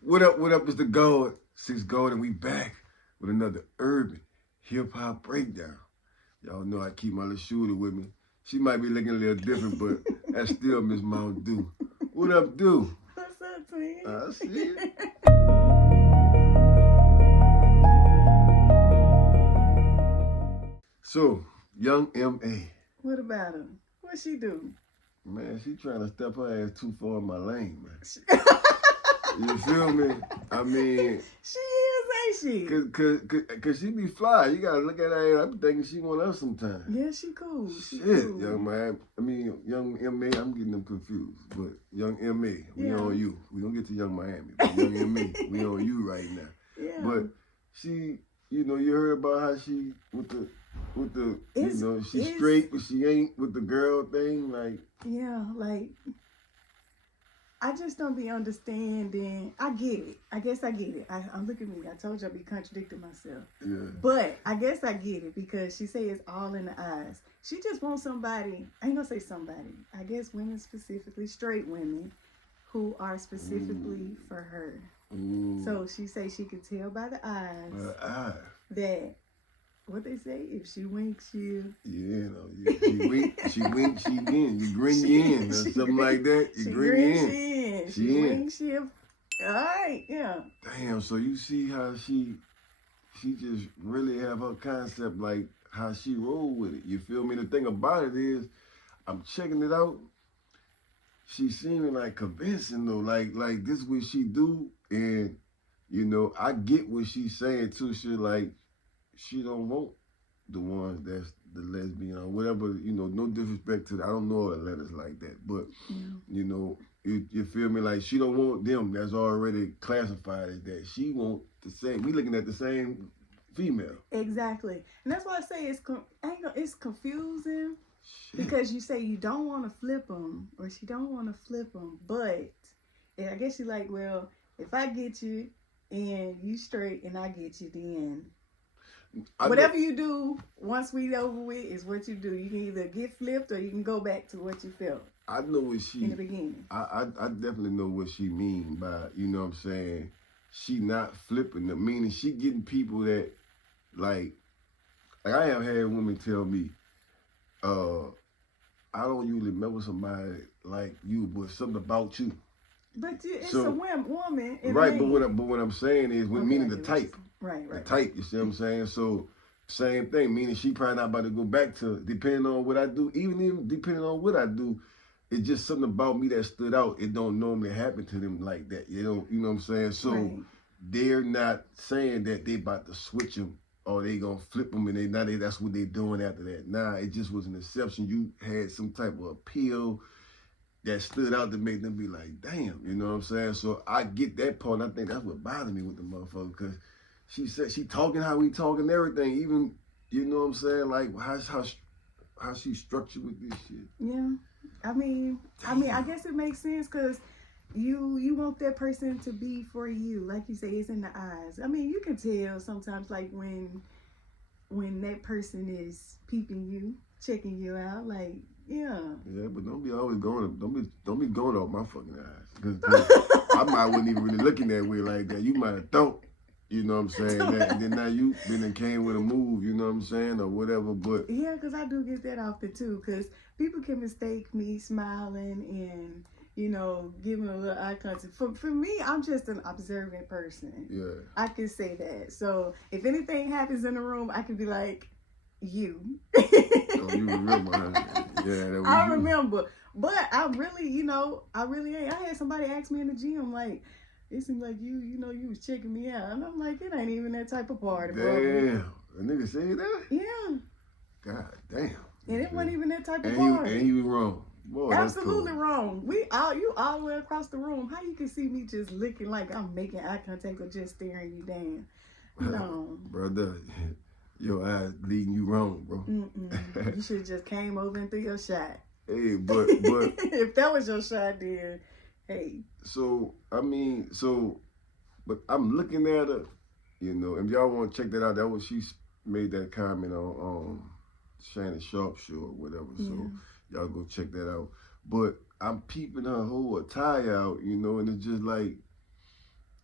What up, it's the Gold, 6 Gold, and we back with another urban hip-hop breakdown. Y'all know I keep my little shooter with me. She might be looking a little different, but that's still Miss Mount Dew. What up, Dew? What's up, twin? I see it. So, young M.A. What about her? What she do? Man, she trying to step her ass too far in my lane, man. You feel me? I mean, she is, ain't she? cause she be fly. You gotta look at her. I'm thinking she want us sometimes. Yeah, she cool. She Shit, cool. young man. I mean, young M.A. I'm getting them confused. But young M.A. We Yeah. on you. We gonna get to young Miami. But young M.A. We on you right now. Yeah. But she, you know, you heard about how she with the she's straight, but she ain't with the girl thing. Like, yeah, like. I just don't be understanding. I get it. I guess I get it. I'm look at me. I told you I be contradicting myself. yeah. But I guess I get it because she say it's all in the eyes. She just wants somebody. I ain't gonna say somebody. I guess women specifically, straight women, who are specifically for her. Ooh. So she say she could tell by the eyes that what they say, if she winks you. Yeah, no, she winks, she in. You grin you in, or something like that. You grin you in. She winks you. All right, yeah. Damn, so you see how she just really have her concept, like how she roll with it. You feel me? The thing about it is, I'm checking it out. She seeming like convincing though, like this what she do, and you know I get what she's saying too. She don't want the ones that's the lesbian or whatever, you know, no disrespect to that. I don't know her letters like that. But, you know, you feel me? Like, she don't want them that's already classified as that. She want the same. We looking at the same female. Exactly. And that's why I say it's confusing. Shit. Because you say you don't want to flip them or she don't want to flip them. But I guess she like, well, if I get you and you straight and I get you, then... whatever you do once we over with is what you do. You can either get flipped or you can go back to what you felt. I know what she in the beginning. I definitely know what she mean by, you know what I'm saying, she not flipping them, meaning she getting people that like I have had women tell me, I don't usually remember somebody like you, but something about you. But it's a woman. Right, but what I'm saying is, meaning the type. Right. The type, you see what I'm saying? So, same thing, meaning she probably not about to go back to, depending on what I do, even depending on what I do, it's just something about me that stood out. It don't normally happen to them like that. You know what I'm saying? So, they're not saying that they about to switch them or they gonna flip them and that's what they doing after that. Nah, it just was an exception. You had some type of appeal that stood out to make them be like, damn, you know what I'm saying? So I get that part, and I think that's what bothered me with the motherfucker, because she said she talking how we talking everything, even, you know what I'm saying, like how she structured with this shit. Yeah, I mean, I guess it makes sense because you want that person to be for you, like you say, it's in the eyes. I mean, you can tell sometimes, like when that person is peeping you, checking you out, like. Yeah. Yeah, but don't be going off my fucking eyes. Cause I might wasn't even really looking that way like that. You might have thought, you know what I'm saying, that, and then now you then came with a move, you know what I'm saying, or whatever. But yeah, because I do get that often too. Because people can mistake me smiling and, you know, giving a little eye contact. For me, I'm just an observant person. Yeah. I can say that. So if anything happens in the room, I can be like, you. Oh, you remember, huh? Yeah, that was I you. remember. But I really ain't. I had somebody ask me in the gym, like, it seemed like you was checking me out. And I'm like, it ain't even that type of party, bro. Damn. A nigga say that? Yeah. God damn. And it wasn't even that type of party. And he was wrong. Boy, absolutely cool. Wrong. You all the way across the room. How you can see me just looking like I'm making eye contact or just staring you down? No. Brother, your eyes leading you wrong, bro. You should have just came over and threw your shot. Hey, but if that was your shot, then hey. So but I'm looking at her, you know. If y'all want to check that out, that was she made that comment on Shannon Sharp show or whatever. Yeah. So y'all go check that out. But I'm peeping her whole attire out, you know, and it's just like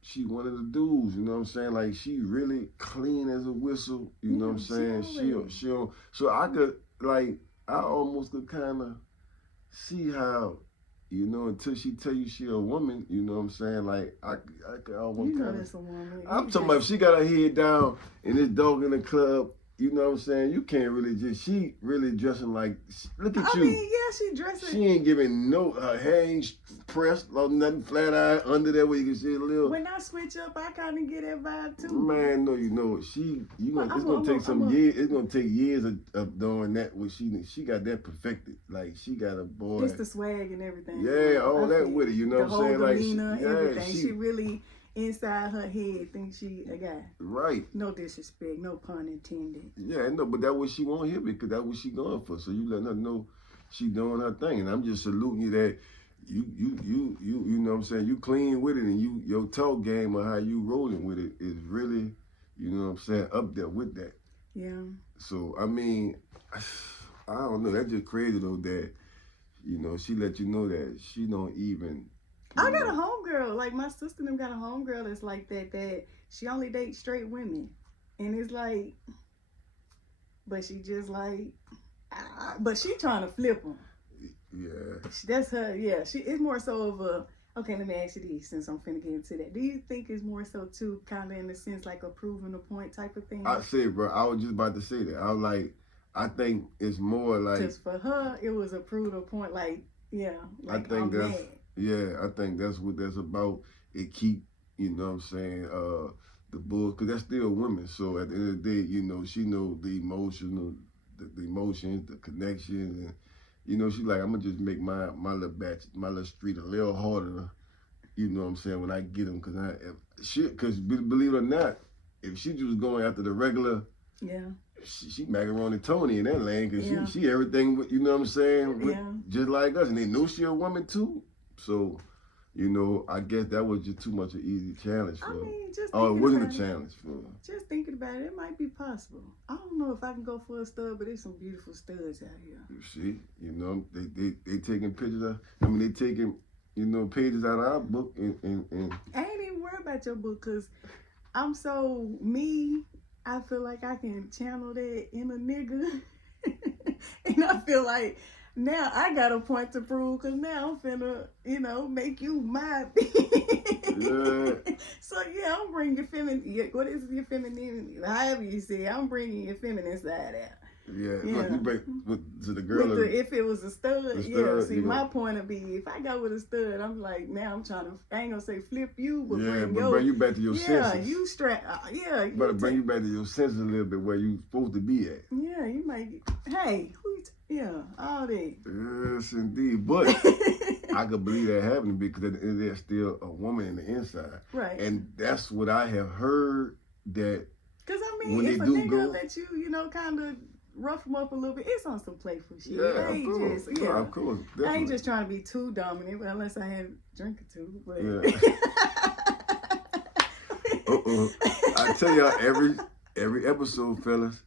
she one of the dudes, you know what I'm saying? Like she really clean as a whistle, you know what I'm saying? She don't, so I could like I almost could kind of see how, you know, until she tell you she a woman, you know what I'm saying? Like I could almost You know kind of. that's a woman. I'm talking about if she got her head down and this dog in the club, you know what I'm saying? You can't really she really dressing like, look at I you. mean, yeah, she dressing. She ain't giving no, her hair ain't pressed or nothing, flat eye under there where you can see a little. When I switch up, I kind of get that vibe too. Man, no, you know, it's gonna take some years. It's gonna take years of doing that. What she got that perfected. Like she got a boy. It's the swag and everything. Yeah, all that with it. You know what I'm saying? Like demeanor, everything. She really inside her head thinks she a guy. Right. No disrespect, no pun intended. Yeah, no, but that's what she want here because that's what she going for. So you letting her know she doing her thing, and I'm just saluting you that. You know what I'm saying? You clean with it, and your talk game or how you rolling with it is really, you know what I'm saying, up there with that. Yeah. So I mean, I don't know. That's just crazy though that, you know, she let you know that she don't even. I got a homegirl. Like my sister them got a homegirl that's like that. That she only dates straight women, and it's like, but she just like, but she trying to flip them. Yeah. That's her, yeah. It's more so of a, okay, let me ask you this since I'm finna get into that. Do you think it's more so too kind of in the sense like a proving a point type of thing? I said, bro, I was just about to say that. I was like, I think it's more like. Because for her, it was a proving a point, like, yeah. Like, I think I'm that's, mad. yeah, I think that's what that's about. It keep, you know what I'm saying, the bull, because that's still women. So at the end of the day, you know, she know the emotional, the emotions, the connections, and you know, she like, I'm gonna just make my little batch, my little street a little harder. You know what I'm saying when I get them, because believe it or not, if she was going after the regular, yeah, she macaroni Tony in that lane, because yeah. she everything, you know what I'm saying, with, yeah. just like us, and they knew she a woman too. So, you know, I guess that was just too much an easy challenge for her. I mean, just Oh, it wasn't a about challenge for her. Just thinking about it, it might be possible. I don't know if I can go for a stud, but there's some beautiful studs out here. You see, you know, they taking pictures of, I mean, they taking, you know, pages out of our book and I ain't even worried about your book, because I'm so me. I feel like I can channel that in a nigga. And I feel like now I got a point to prove, because now I'm finna, you know, make you my yeah. So yeah, I'm bringing your feminine, what is your feminine, however you say it, I'm bringing your feminine side out. Yeah, Yeah. Look, you break to the girl. If it was a stud, yeah. See, you know. my point would be, if I got with a stud, I'm like, now I'm trying to, I ain't gonna say flip you, but yeah, bring but bring you back to your yeah, senses. you strap, yeah. You better bring you back to your senses a little bit where you supposed to be at. Yeah, you might get, hey, yeah, all that. Yes, indeed. But I could believe that happening because at the end of the day, there's still a woman in the inside. Right. And that's what I have heard that. Because, I mean, when if they a do nigga go, let you, you know, kind of rough them up a little bit, it's on some playful shit. Yeah, I ain't of course. just, Yeah, of course. Definitely. I ain't just trying to be too dominant, but unless I had a drink or two. But. Yeah. I tell y'all, every episode, fellas,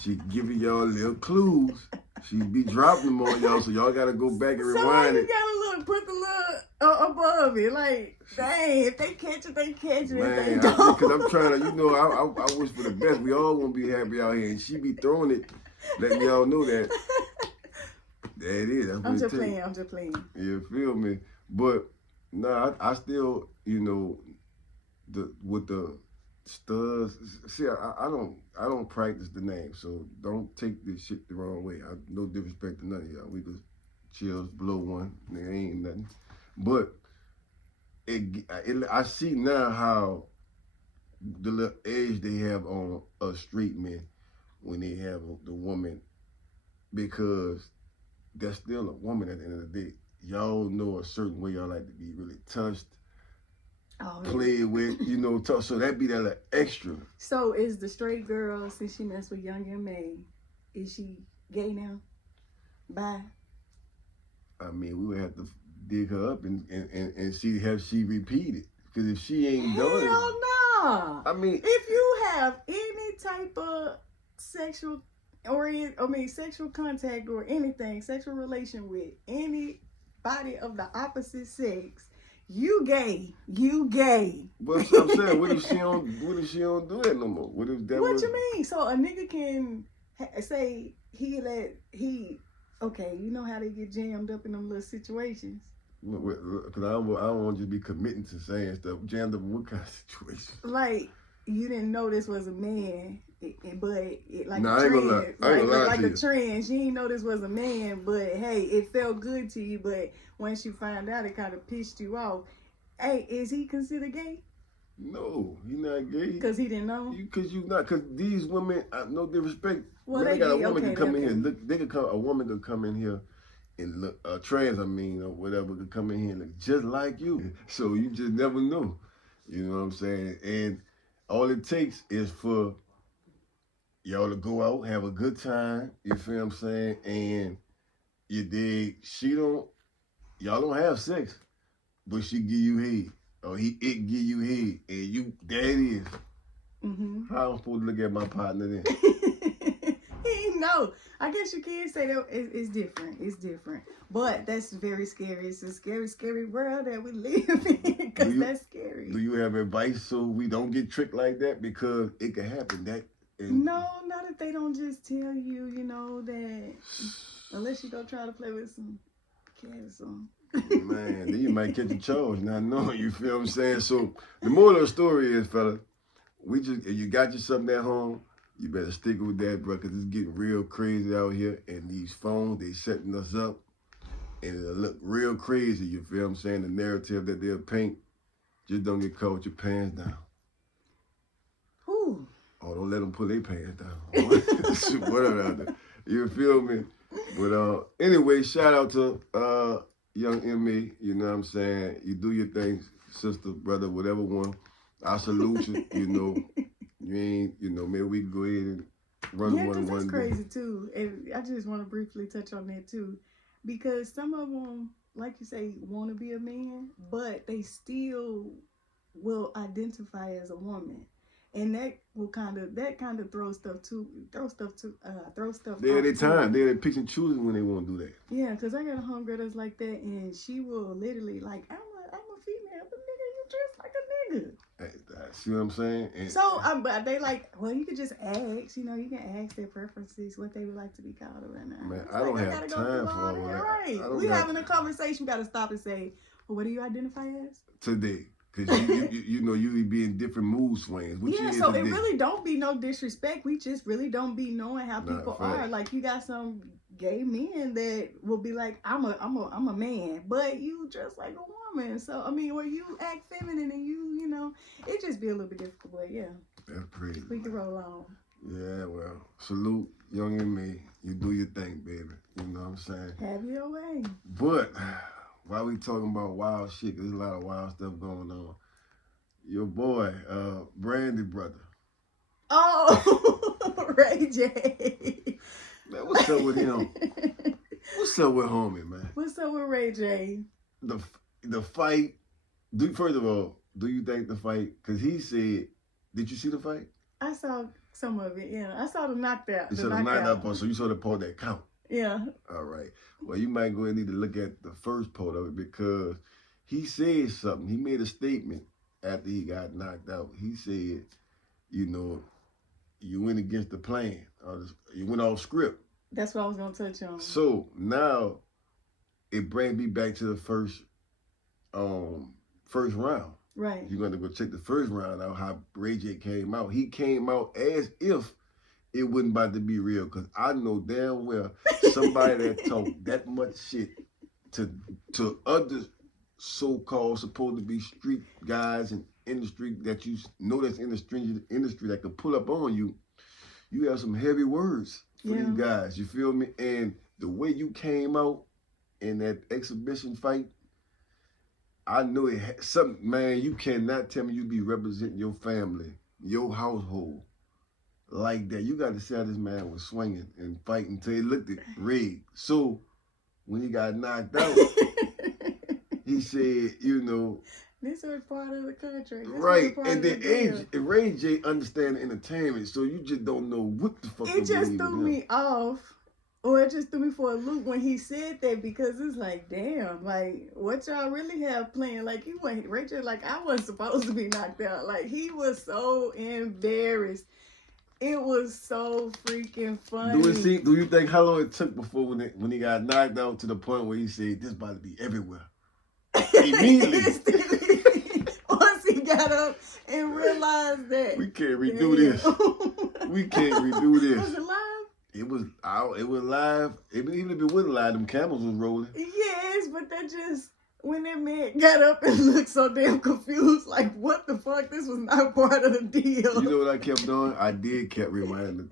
she giving y'all little clues. She be dropping them on y'all, so y'all gotta go back and rewind it. You gotta put the little above it, like, dang, if they catch it, they catch it. Man, if they don't. because I'm trying to, you know, I wish for the best. We all gonna be happy out here, and she be throwing it, letting y'all know that. There it is. That's what I'm it just takes. playing. I'm just playing. You feel me? But no, I still, you know, with the studs. See, I don't practice the name, so don't take this shit the wrong way. No disrespect to none of y'all. We just chills, blow one. There ain't nothing. But I see now how the little edge they have on us street men when they have the woman, because that's still a woman at the end of the day. Y'all know a certain way y'all like to be really touched, played with, you know, so that be that little extra. So is the straight girl, since she messed with Young M.A., is she gay now? Bye. I mean, we would have to dig her up and see if she repeated. Because if she ain't done it. Hell no. I mean, if you have any type of sexual contact or anything, sexual relation with anybody of the opposite sex, You gay. You gay. But I'm saying, what if she don't do that no more? What if that What was? you mean? So a nigga can say okay, you know how they get jammed up in them little situations. Because I don't want you to be committing to saying stuff. Jammed up in what kind of situation? Like you didn't know this was a man, but like Nah, a I ain't gonna lie. trans, I ain't gonna lie like to a you. trans. You didn't know this was a man, but hey, it felt good to you. But once you find out, it kind of pissed you off. Hey, is he considered gay? No, he not gay. Because he didn't know. Because you not. Because these women, no disrespect. Well, man, they got a woman okay, could come in okay. here. Look, they could come. A woman could come in here and look. Trans, I mean, or whatever, could come in here and look just like you. So you just never know. You know what I'm saying? And all it takes is for y'all to go out, have a good time. You feel what I'm saying? And you dig? Y'all don't have sex, but she give you head, or it give you head, and you there it is. Mm-hmm. How I'm supposed to look at my partner then? No, I guess you can say that it's different. It's different, but that's very scary. It's a scary, scary world that we live in because that's scary. Do you have advice so we don't get tricked like that? Because it could happen. No, not if they don't just tell you, you know, that unless you go try to play with some cats or man, then you might catch a charge not knowing. You feel what I'm saying? So the moral of the story is, fella, if you got you something at home, you better stick with that, bro, because it's getting real crazy out here. And these phones, they setting us up. And it'll look real crazy, you feel what I'm saying? The narrative that they'll paint, just don't get caught with your pants down. Whew. Oh, don't let them pull their pants down. Shoot, whatever out there. You feel me? But anyway, shout out to young M.A., you know what I'm saying? You do your thing, sister, brother, whatever one. I salute you, you know. You ain't, you know, maybe we can go ahead and run Yeah, one. because that's crazy too. And I just want to briefly touch on that too. Because some of them, like you say, want to be a man, but they still will identify as a woman. And that kind of throw stuff. They're their off time. too. They're pick and choosing when they want to do that. Yeah, because I got a homegirl that's like that, and she will literally like, I'm a female, but nigga, you dress like a nigga. See what I'm saying? And, So, but they like, well, you could just ask, you know, you can ask their preferences, what they would like to be called or not. man, I don't have time for all that. Right. We having a conversation, we got to stop and say, well, what do you identify as? Today. Because you know, you be in different mood swings. What Yeah, so it really don't be no disrespect. We just really don't be knowing how people are. Like, you got some gay men that will be like, I'm a man, but you dress like a woman. So I mean, where you act feminine and you know, it just be a little bit difficult. But yeah, that's crazy. We can roll on. Yeah, well, salute young and me. You do your thing, baby. You know what I'm saying? Have your way. But while we talking about wild shit, there's a lot of wild stuff going on. Your boy, Brandy brother. Oh, Ray J. Man, what's up with him? What's up with homie, man? What's up with Ray J? The fight. First of all, do you think the fight? Because he said, did you see the fight? I saw some of it. Yeah, I saw the knocked out. You saw the knocked out part, so you saw the part that count. Yeah. All right. Well, you might go and need to look at the first part of it because he said something. He made a statement after he got knocked out. He said, you know, you went against the plan. You went off script. That's what I was going to touch on. So now it brings me back to the first round. Right. You're going to go check the first round out, how Ray J came out. He came out as if it wasn't about to be real, because I know damn well somebody that talk that much shit to other so-called supposed to be street guys and industry that you know that's in the industry that could pull up on you. You have some heavy words for these guys. You feel me? And the way you came out in that exhibition fight, I know it had something, man. You cannot tell me you be representing your family, your household like that. You got to see how this man was swinging and fighting until he looked at Ray. So when he got knocked out, he said, you know, this was part of the contract. Right. And then Ray J understand entertainment, so you just don't know what the fuck. It just threw me off Or it just threw me for a loop when he said that, because it's like, damn, like, what y'all really have planned? Like, he wasn't, Rachel, like, I wasn't supposed to be knocked out. Like, he was so embarrassed. It was so freaking funny. Do you think how long it took before when he got knocked out to the point where he said, this about to be everywhere? Immediately. Once he got up and realized that. We can't redo this. We can't redo this. Was it live? It was out. It was live. Even if it wasn't live, them cameras was rolling. Yes, but that just, when that man got up and looked so damn confused, like, what the fuck? This was not part of the deal. You know what I kept doing? I did kept rewinding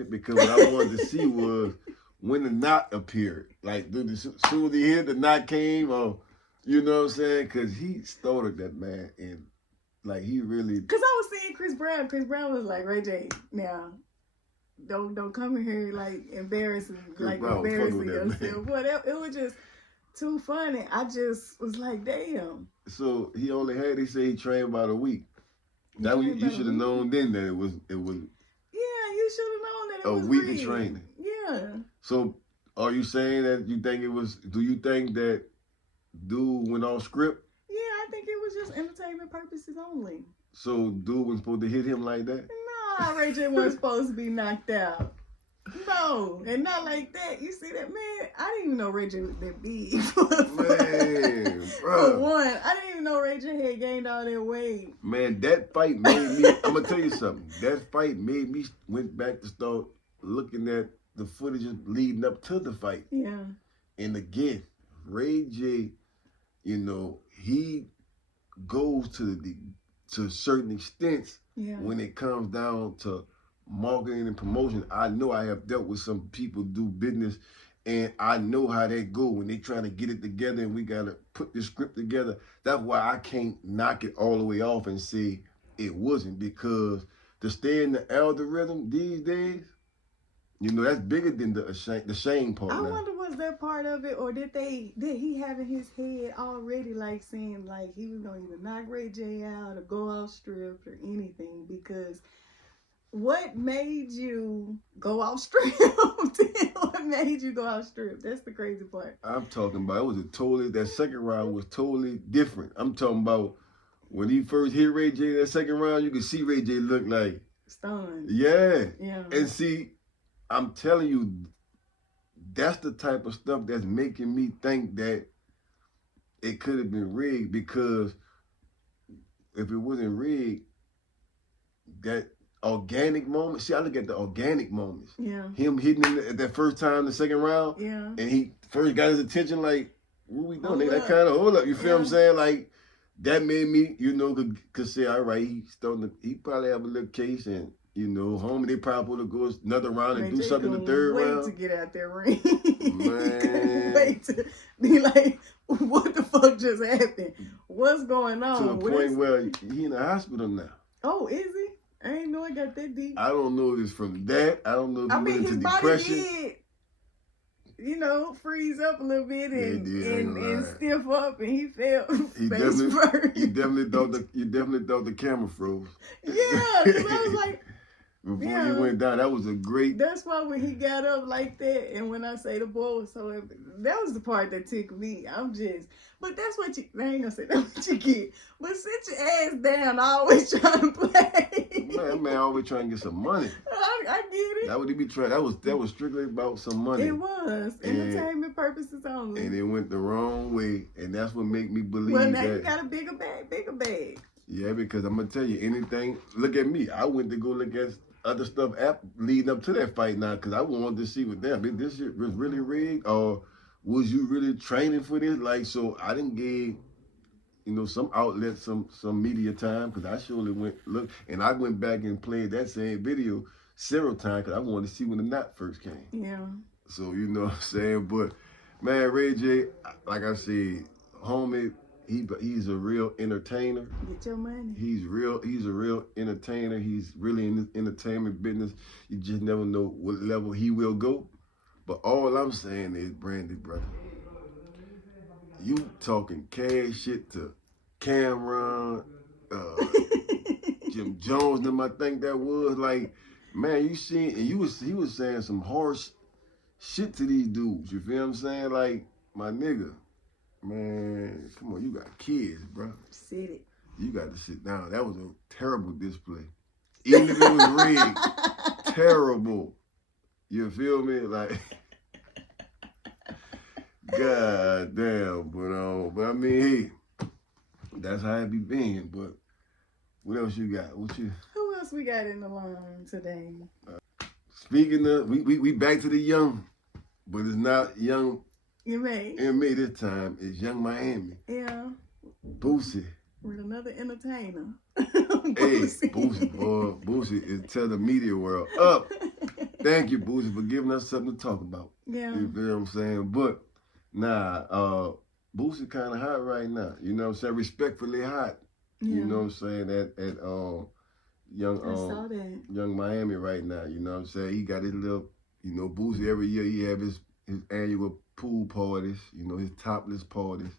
it because what I wanted to see was when the knot appeared. Like, as soon as he hit, the knot came, or, you know what I'm saying? Because he started that man, and, like, he really... Because I was seeing Chris Brown. Chris Brown was like, Ray J, now... Don't come in here like embarrassing yourself. Whatever. It was just too funny. I just was like, damn. So he only had. He said he trained about a week. That you should have known then that it was. Yeah, you should have known that it was a week real. of training. Yeah. So are you saying that you think it was? Do you think that dude went off script? Yeah, I think it was just entertainment purposes only. So dude was supposed to hit him like that? Nah, Ray J wasn't supposed to be knocked out. No, and not like that. You see that, man? I didn't even know Ray J was that big. Man, bro. For one, I didn't even know Ray J had gained all that weight. Man, that fight made me, I'm going to tell you something. That fight made me went back to start looking at the footage leading up to the fight. Yeah. And again, Ray J, you know, he goes to certain extents when it comes down to marketing and promotion. I know I have dealt with some people do business, and I know how they go when they trying to get it together and we got to put the script together. That's why I can't knock it all the way off and say it wasn't, because to stay in the algorithm these days, you know, that's bigger than the shame part. I wonder, was that part of it, or did he have in his head already, like, saying like he was gonna either knock Ray J out or go off strip or anything? Because what made you go off strip? What made you go off strip? That's the crazy part. I'm talking about that second round was totally different. I'm talking about when he first hit Ray J that second round, you could see Ray J look like stunned. Yeah. Yeah. And see, I'm telling you, that's the type of stuff that's making me think that it could have been rigged, because if it wasn't rigged, that organic moment, see, I look at the organic moments. Yeah. Him hitting him at that first time, the second round. Yeah. And he first got his attention, like, what we doing? That kind of hold up. You feel what I'm saying? Like, that made me, you know, could say, all right, he probably have a little case, and, you know, homie, they probably would go another round and do something in the third round. Wait to get out that ring. Man. Wait to be like, what the fuck just happened? What's going on? To the point where he in the hospital now. Oh, is he? I ain't know it got that deep. I don't know if it's from that. I don't know if he went into depression. Body did, you know, freeze up a little bit and stiff up, and he fell face first. You definitely thought the camera froze. Yeah, because I was like, before he went down, that was a great. That's why when he got up like that, and when I say the boy was so epic, that was the part that tickled me. But that's what I ain't gonna say that's what you get. But sit your ass down, always trying to play. Man always trying to get some money. I get it. That would he be trying. That was strictly about some money. It was entertainment purposes only. And it went the wrong way, and that's what made me believe. Well, now you got a bigger bag. Yeah, because I'm gonna tell you anything. Look at me. I went to go look at other stuff leading up to that fight now, because I wanted to see what this shit was really rigged, or was you really training for this? Like, so I didn't give, you know, some outlets some media time, because I surely and I went back and played that same video several times because I wanted to see when the knot first came. Yeah. So, you know what I'm saying? But, man, Ray J, like I said, homie, he's a real entertainer. Get your money. He's a real entertainer. He's really in the entertainment business. You just never know what level he will go. But all I'm saying is, Brandy, brother, you talking cash shit to Cameron, Jim Jones, them, I think that was, like, man, you seen, and he was saying some harsh shit to these dudes. You feel what I'm saying? Like, my nigga, man, come on, you got kids, bro. Said it. You got to sit down. That was a terrible display. Even if it was rigged, terrible. You feel me? Like, god damn. But I mean, hey, that's how it be being. But what else you got? Who else we got in the line today? Speaking of, we back to the young, but it's not young You may. MMA this time. It's Young Miami. Yeah. Boosie. With another entertainer. Hey, Boosie, boy. Boosie is tell the media world up. Thank you, Boosie, for giving us something to talk about. Yeah. You feel what I'm saying? But, nah, Boosie kind of hot right now. You know what I'm saying? Respectfully hot. Yeah. You know what I'm saying? At I saw that. Young Miami right now. You know what I'm saying? He got his little, you know, Boosie every year he have his annual pool parties, you know, his topless parties.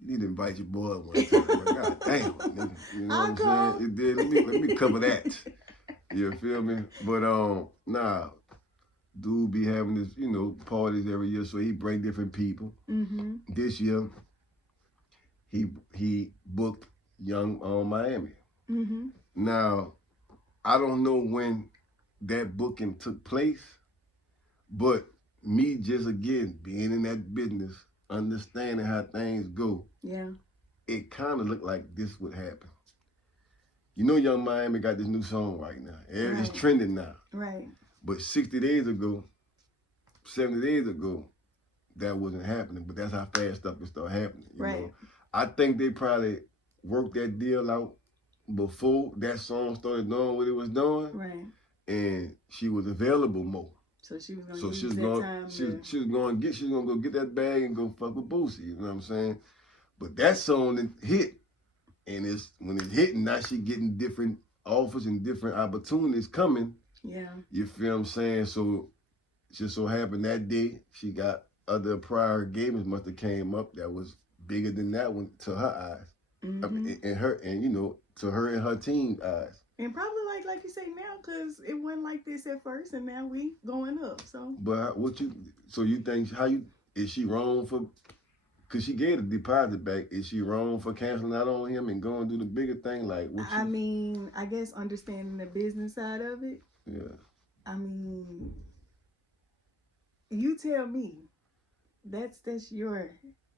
You need to invite your boy one time. God damn, nigga. You know what I'm saying? It did. Let me cover that. You feel me? But nah, dude be having this, you know, parties every year, so he bring different people. Mm-hmm. This year, he booked Young Miami. Mm-hmm. Now, I don't know when that booking took place, but me just again being in that business, understanding how things go, Yeah. it kind of looked like this would happen. You know, Young Miami got this new song right now. It's Right. trending now. Right. But 60 days ago, 70 days ago, that wasn't happening. But that's how fast stuff can start happening. You Right. know? I think they probably worked that deal out before that song started doing what it was doing. Right. And she was available more. So she was gonna So use she's that going, time she was going to she's gonna go get that bag and go fuck with Boosie. You know what I'm saying? But that song didn't hit, and when it's hitting, now she getting different offers and different opportunities coming. Yeah. You feel what I'm saying? So just so happened that day she got other prior engagements must have came up that was bigger than that one to her eyes. Mm-hmm. I mean, and you know, to her and her team's eyes. And probably like you say now, because it wasn't like this at first, and now we going up. So. But you think is she wrong for? Cause she gave the deposit back. Is she wrong for canceling out on him and going to do the bigger thing? Like what? I mean, I guess understanding the business side of it. Yeah. I mean, you tell me. That's your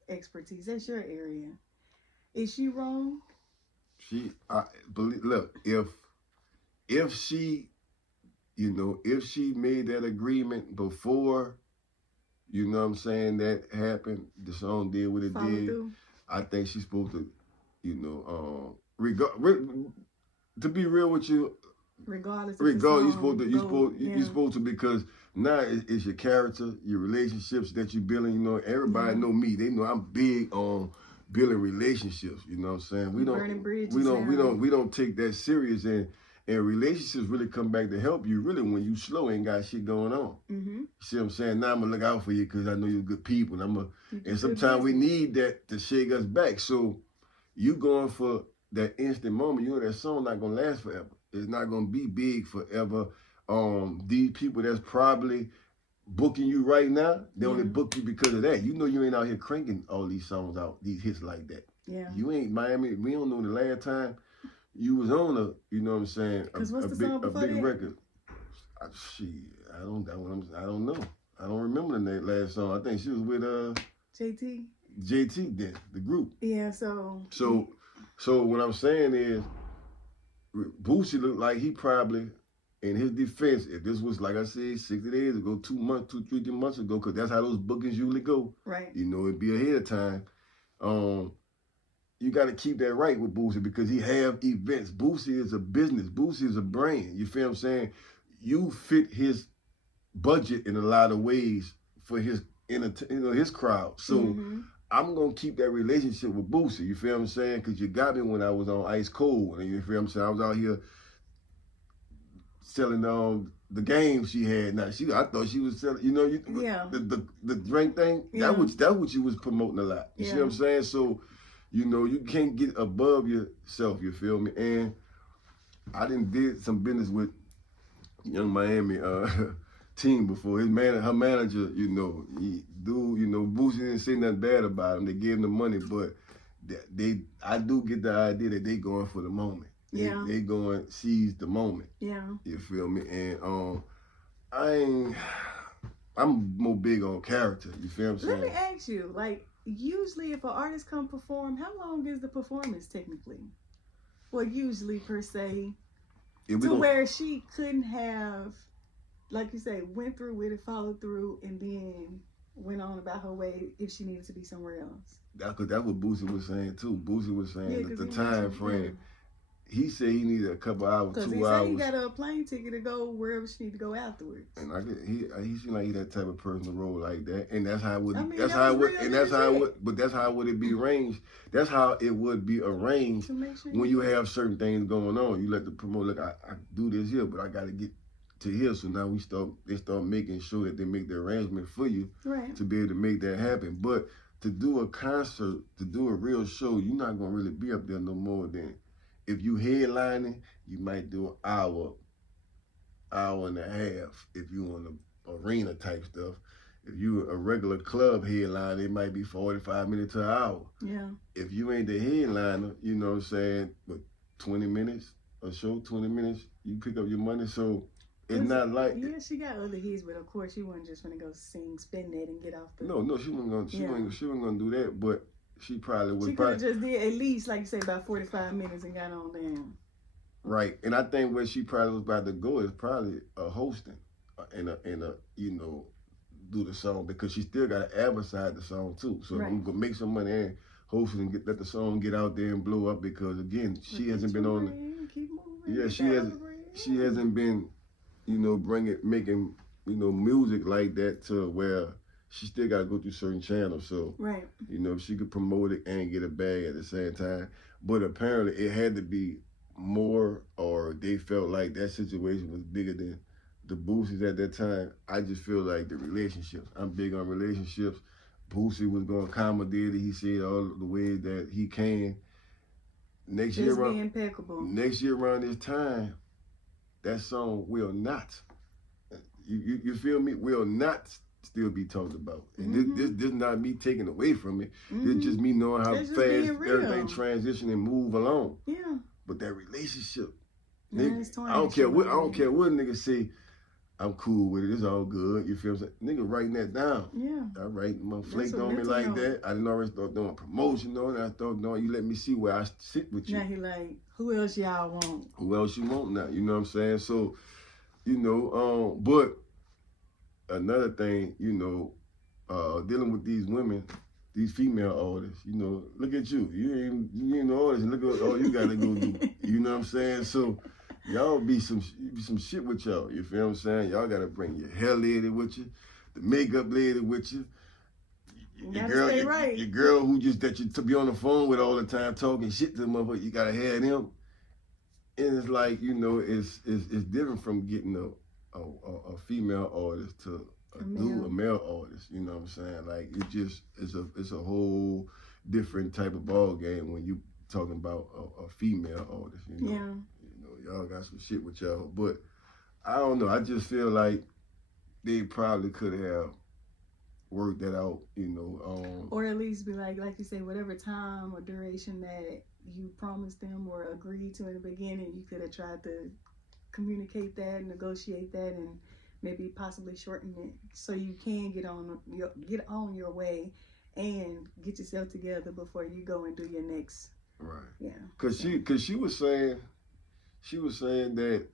expertise. That's your area. Is she wrong? I believe. Look, if she, you know, if she made that agreement before, you know what I'm saying, that happened, the song did what it Follow did. through. I think she's supposed to, you know, to be real with you, Regardless, you're supposed to, because now it's your character, your relationships that you're building. You know, everybody know me. They know I'm big on building relationships. You know what I'm saying? We don't take that serious, and relationships really come back to help you really when you slow ain't got shit going on. Mm-hmm. You see what I'm saying? Now I'm gonna look out for you because I know you're good people, and sometimes we need that to shake us back. So you going for that instant moment, you know that song not gonna last forever. It's not gonna be big forever. These people that's probably booking you right now, they only book you because of that. You know you ain't out here cranking all these songs out, these hits like that. Yeah. You ain't Miami. We don't know the last time you was on you know what I'm saying, a big record. I don't know. I don't remember the last song. I think she was with JT then, the group. Yeah, so what I'm saying is Boosie looked like he probably, in his defense, if this was, like I said, 60 days ago, 2 months, 3 months ago, because that's how those bookings usually go. Right. You know, it'd be ahead of time. You got to keep that right with Boosie because he have events. Boosie is a business. Boosie is a brand. You feel what I'm saying? You fit his budget in a lot of ways for his, his crowd. So I'm going to keep that relationship with Boosie. You feel what I'm saying? Because you got me when I was on Ice Cold. And you feel what I'm saying? I was out here selling the games she had. Now I thought she was selling, the drink thing. Yeah. That's what she was promoting a lot. You see what I'm saying? So, you can't get above yourself. You feel me? And I did some business with Young Miami team before. Her manager, Boosie didn't say nothing bad about him. They gave him the money, but I do get the idea that they going for the moment. They going seize the moment. Yeah. You feel me? And I'm more big on character. You feel what I'm saying? Let me ask you, like, usually if an artist come perform, how long is the performance technically? Well, usually per se, where she couldn't have, like you say, went through with it, followed through, and then went on about her way if she needed to be somewhere else. That's what Boosie was saying too. Boosie was saying that the time frame. He said he needed a couple hours, 2 hours. Because he said he got a plane ticket to go wherever she need to go afterwards. And he seemed like he that type of person to roll like that, and that's how it would. That's how it would. But that's how would it be arranged. That's how it would be arranged when you have certain things going on. You let the promoter look. I do this here, but I got to get to here. So now they start making sure that they make the arrangement for you to be able to make that happen. But to do a concert, to do a real show, you're not gonna really be up there no more than. If you headlining, you might do an hour and a half if you on the arena type stuff. If you a regular club headliner, it might be 45 minutes to an hour. Yeah. If you ain't the headliner, you know what I'm saying, but 20 minutes or so, 20 minutes, you pick up your money. So it's not like she got other hits, but of course she wasn't just gonna go sing, spin that, and get off the. No, she wasn't gonna do that, but. She probably would. She could have just did at least, like you say, about 45 minutes and got on down. Right, and I think where she probably was about to go is probably hosting, and do the song because she still got to advertise the song too. So I'm gonna make some money and host it and let the song get out there and blow up because again, she hasn't been on. She hasn't been, making music like that to where. She still got to go through certain channels, so she could promote it and get a bag at the same time. But apparently, it had to be more, or they felt like that situation was bigger than the Boosies at that time. I just feel like the relationships. I'm big on relationships. Boosie was going to accommodate it. He said all the ways that he can. Next year around this time, that song will not. You feel me? Will not. Still be talked about, and this not me taking away from it. It's just me knowing how fast everything transition and move along. Yeah. But that relationship, nigga, I don't care what nigga say. I'm cool with it. It's all good. You feel what I'm saying? Nigga writing that down. Yeah. All right, flaked on me like that. I didn't already start doing promotion on it. I started doing. You let me see where I sit with you. Now he like, who else y'all want? Who else you want now? You know what I'm saying? So, but. Another thing, dealing with these women, these female artists, look at you. You ain't no artist, and look at all you gotta go do. You know what I'm saying? So y'all be some shit with y'all. You feel what I'm saying? Y'all gotta bring your hair lady with you, the makeup lady with you. Your girl who just that you to be on the phone with all the time talking shit to the motherfucker, you gotta have them. And it's like, it's different from getting a female artist to a male artist, you know what I'm saying? Like it's a whole different type of ball game when you talking about a female artist, y'all got some shit with y'all, but I don't know. I just feel like they probably could have worked that out, or at least be like you say, whatever time or duration that you promised them or agreed to in the beginning, you could have tried to communicate that, negotiate that, and maybe possibly shorten it so you can get on your way and get yourself together before you go and do your next. Right. Yeah. Cause she was saying that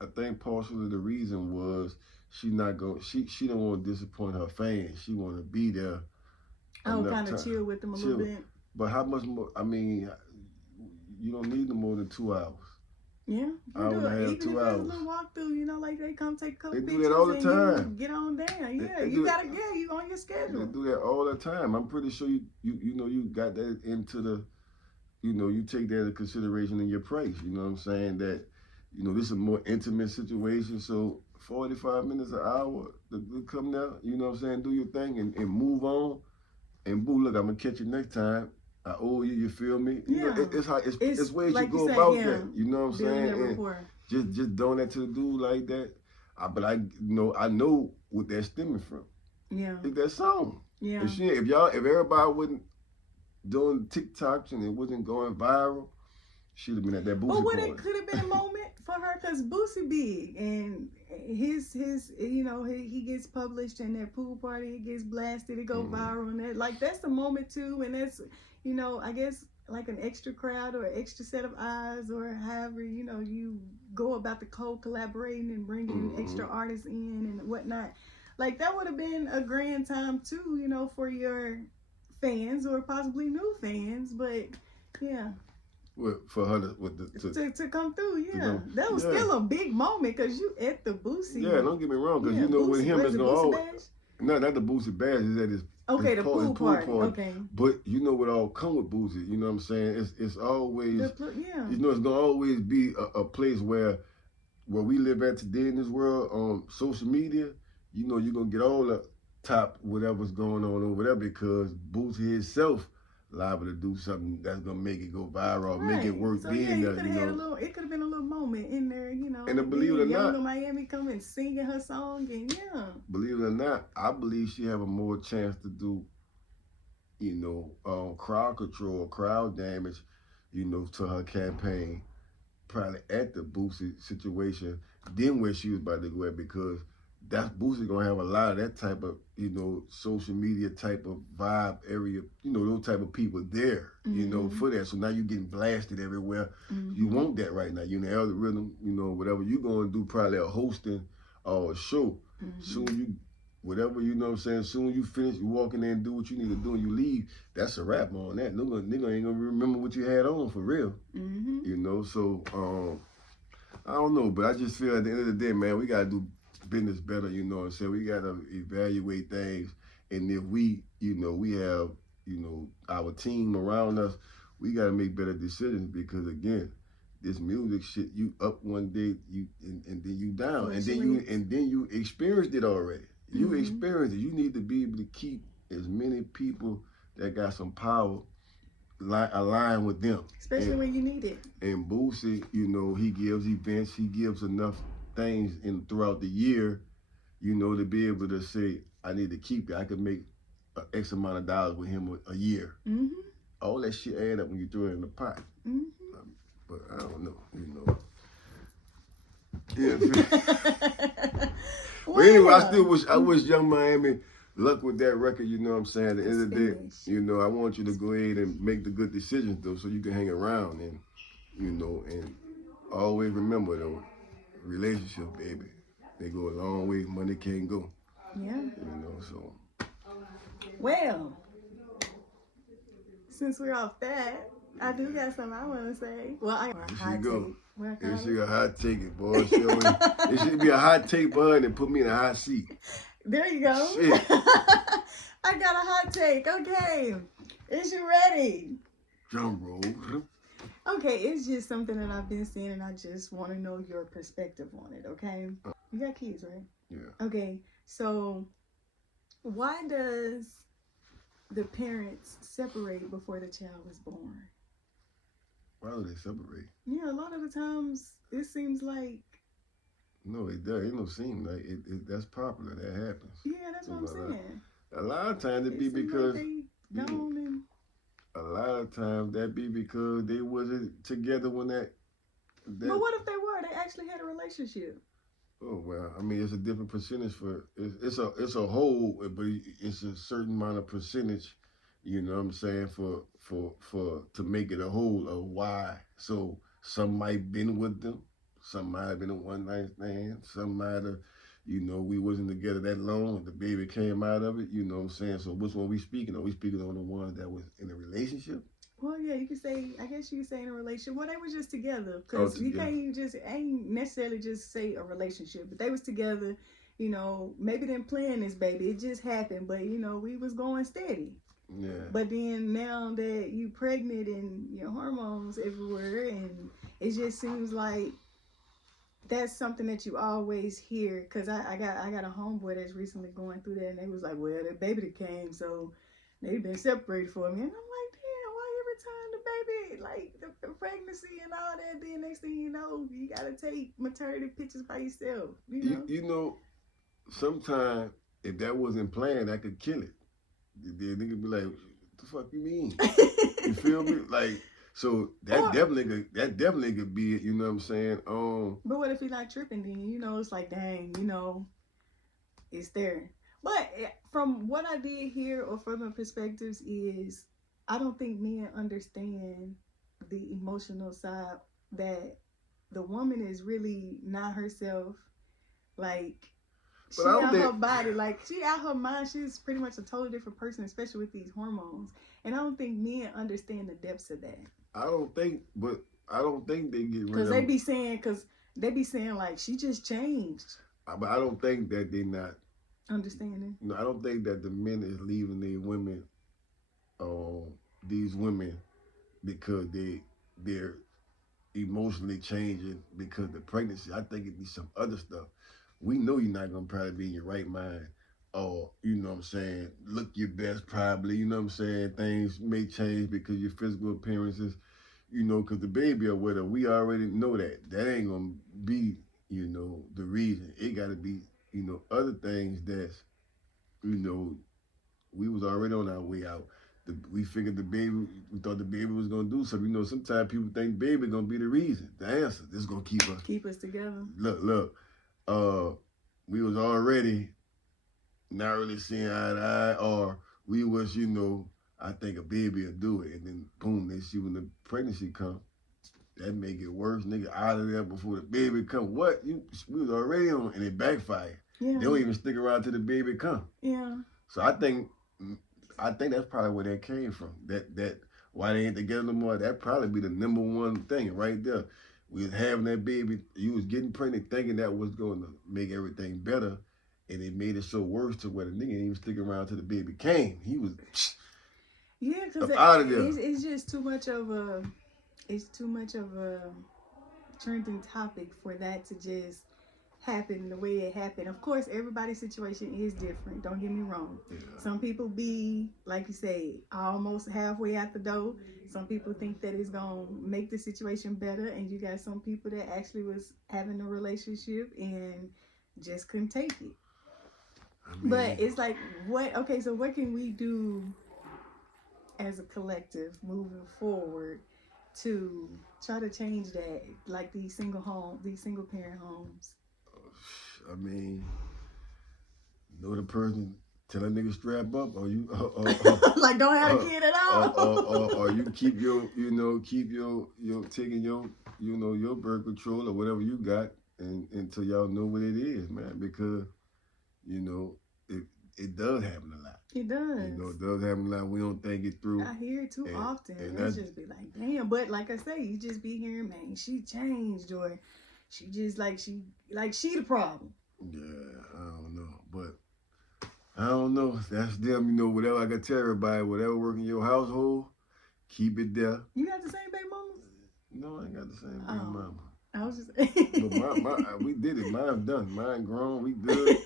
I think partially the reason was she don't want to disappoint her fans. She want to be there. Kind of chill with them a little bit. But how much more? I mean, you don't need no more than 2 hours. Yeah, hour and a half, even 2 if hours. It's a little walkthrough, like they come take a couple pictures. They do that all the time. Get on down. Yeah, you on your schedule. They do that all the time. I'm pretty sure you got that into the, you take that into consideration in your price. You know what I'm saying? That, this is a more intimate situation. So 45 minutes, an hour to come down, you know what I'm saying? Do your thing and move on. And boo, look, I'm gonna catch you next time. I owe you. You feel me? It's ways like you go about that. You know what I'm saying? And just doing that to the dude like that. but I know what that's stemming from. Yeah. It's that song. Yeah. And if everybody wasn't doing TikToks and it wasn't going viral, she'd have been at that Boosie But what party. it could have been a moment for her, because Boosie big and his he gets published and that pool party, it gets blasted, it go viral, and that's the moment too, and that's I guess like an extra crowd or an extra set of eyes or however you go about the collaborating and bringing extra artists in and whatnot. Like that would have been a grand time too, for your fans or possibly new fans, but yeah. For her to come through, that was still a big moment because you at the Boosie. Yeah, don't get me wrong, because with him it's gonna always not the Boosie Bash, is at his the pool party. Okay, but what all come with Boosie? You know what I'm saying? It's always it's gonna always be a place where we live at today in this world on social media. You're gonna get all the top whatever's going on over there because Boosie himself liable to do something that's gonna make it go viral, make it work. So it could have been a little moment in there, And believe it or not, Young Miami coming singing her song, and believe it or not, I believe she have a more chance to do, crowd control, crowd damage, to her campaign, probably at the Boosie situation than where she was about to go at, because that's Boosie gonna have a lot of that type of, social media type of vibe area, those type of people there, for that. So now you're getting blasted everywhere. You want that right now. You in the algorithm, whatever you're gonna do, probably a hosting or a show. Soon whatever, soon you finish, you walk in there and do what you need to do and you leave, that's a wrap on that. Nigga ain't gonna remember what you had on for real. So I don't know, but I just feel at the end of the day, man, we gotta do business better, we gotta evaluate things, and if we have our team around us, we gotta make better decisions, because again, this music shit, you up one day, and then you down, and then you experienced it already. You experienced it. You need to be able to keep as many people that got some power align with them, especially when you need it. And Boosie, he gives events, he gives enough things throughout the year, to be able to say, I need to keep it. I could make X amount of dollars with him a year. All that shit add up when you throw it in the pot. But I don't know, Yeah. But anyway, I wish Young Miami luck with that record. You know what I'm saying? At the end of the day, I want you to go ahead and make the good decisions though, so you can hang around and and always remember though. Relationship, baby, they go a long way. Money can't go. Yeah. So. Well, since we're off that, I do got something I want to say. Well, I got a hot take. Here she a hot take it, boy. It should be a hot take for her and put me in a hot seat. There you go. Shit. I got a hot take. Okay, is you ready? Drum roll. Okay, it's just something that I've been seeing, and I just want to know your perspective on it, okay? You got kids, right? Yeah. Okay, so why does the parents separate before the child is born? Why do they separate? Yeah, a lot of the times it seems like... No, it does. It don't seem like it. That's popular. That happens. Yeah, that's what I'm saying. A lot of times it be because... Like they gone and... A lot of times that be because they wasn't together when that. But what if they were? They actually had a relationship. Oh well, I mean it's a different percentage for it's a whole, but it's a certain amount of percentage. You know what I'm saying for to make it a whole of why. So some might been with them, some might have been a one night stand, some might have. We wasn't together that long. The baby came out of it. You know what I'm saying? So which one we speaking on? We speaking on the one that was in a relationship? Well, yeah, I guess you could say in a relationship. Well, they were just together. Because you ain't necessarily just say a relationship. But they was together, maybe them planning this baby. It just happened. But, we was going steady. Yeah. But then now that you pregnant and your hormones everywhere, and it just seems like that's something that you always hear, because I got a homeboy that's recently going through that, and they was like, well, the baby that came, so they've been separated for me. And I'm like, damn, why every time the baby with like the pregnancy and all that. Then next thing you know, you gotta take maternity pictures by yourself. You know, sometimes if that wasn't planned, that could kill it. The nigga be like, "What the fuck you mean?" You feel me? Like, so that definitely could be it. You know what I'm saying? But what if he's not tripping? Then it's like, dang, it's there. But from what I did hear or from the perspectives is, I don't think men understand the emotional side that the woman is really not herself. Like, she out her body, like she out her mind. She's pretty much a totally different person, especially with these hormones. And I don't think men understand the depths of that. I don't think they get rid of. Because they be saying like she just changed. But I don't think that they not understanding. No, I don't think that the men is leaving these women because they're emotionally changing because of the pregnancy. I think it be some other stuff. We know you're not gonna probably be in your right mind, or you know what I'm saying, look your best probably. You know what I'm saying. Things may change because your physical appearances, because the baby or whatever. We already know that ain't gonna be the reason. It got to be other things that's we was already on our way out. We figured we thought the baby was gonna do something. Sometimes people think baby gonna be the reason, the answer. This is gonna keep us together. Look. We was already not really seeing eye to eye, or we was, I think a baby will do it, and then boom, they see when the pregnancy come, that make it worse. Nigga out of there before the baby come. What? We was already on, and it backfired. Yeah. They don't even stick around till the baby come. Yeah. So I think that's probably where that came from. That why they ain't together no more. That probably be the number one thing right there. We was having that baby. You was getting pregnant, thinking that was going to make everything better, and it made it so worse to where the nigga didn't even stick around till the baby came. He was because out of there. It's just too much of a trending topic for that to just happen the way it happened. Of course, everybody's situation is different. Don't get me wrong. Yeah. Some people be, like you say, almost halfway out the door. Some people think that it's going to make the situation better. And you got some people that actually was having a relationship and just couldn't take it. But it's like, so what can we do as a collective moving forward to try to change that, like these single parent homes? Know the person, tell a nigga strap up, or you like don't have a kid at all, or you keep your taking your birth control or whatever you got, and until y'all know what it is, man, because it does happen a lot. It does. It does happen a lot. We don't think it through. I hear it too often. And it's just be like, damn. But like I say, you just be hearing, man, she changed, or she just she the problem. Yeah, I don't know, but I don't know. That's them. Whatever I can tell everybody, whatever work in your household, keep it there. You got the same baby mamas? No, I ain't got the same baby mama. I was just. But we did it. Mine done. Mine grown. We good.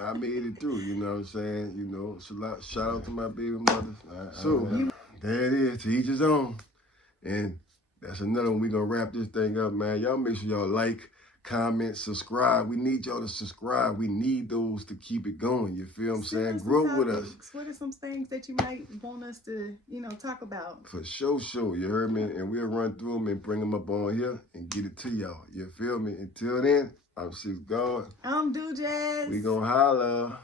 I made it through, you know what I'm saying? Shout out to my baby mothers. There it is, to each his own. And that's another one. We gonna wrap this thing up, man. Y'all make sure y'all like, comment, subscribe. We need y'all to subscribe. We need those to keep it going. You feel what I'm saying? Grow with us. What are some things that you might want us to, talk about? For sure. You heard me? And we'll run through them and bring them up on here and get it to y'all. You feel me? Until then, I'm Six God. I'm Do Jazz. We gonna holla.